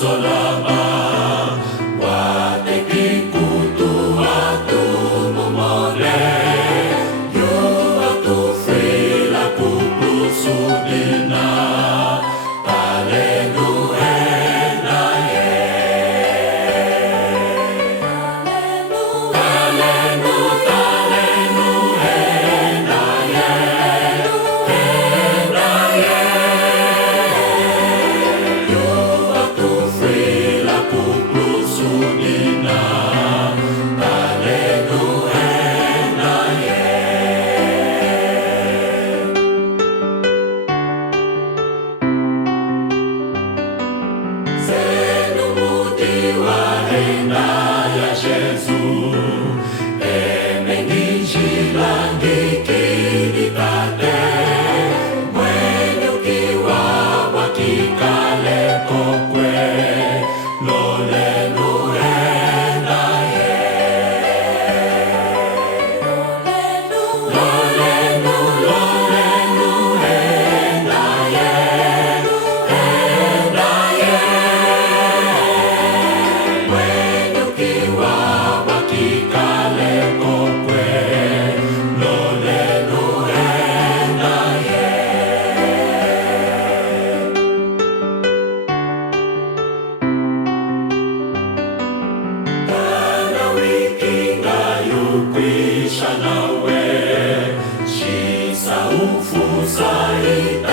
solama Wate kikutu atu momole Yu atu frila kuplusu dina Talenu ena ye Talenu ena ye Ena ye Yu atu frila kuplusu dina Talenu ena ye Senumudiwa ena ya Jesus Emengijilangi kinitate Mwenyukiwa wakikale kokwe Lolenu ena ye Lolenu ena ye Ena ye Mwenyukiwa wakikale kokwe Lolenu ena ye Kana wiki ngayukwisha nawe Shisa ufusa ita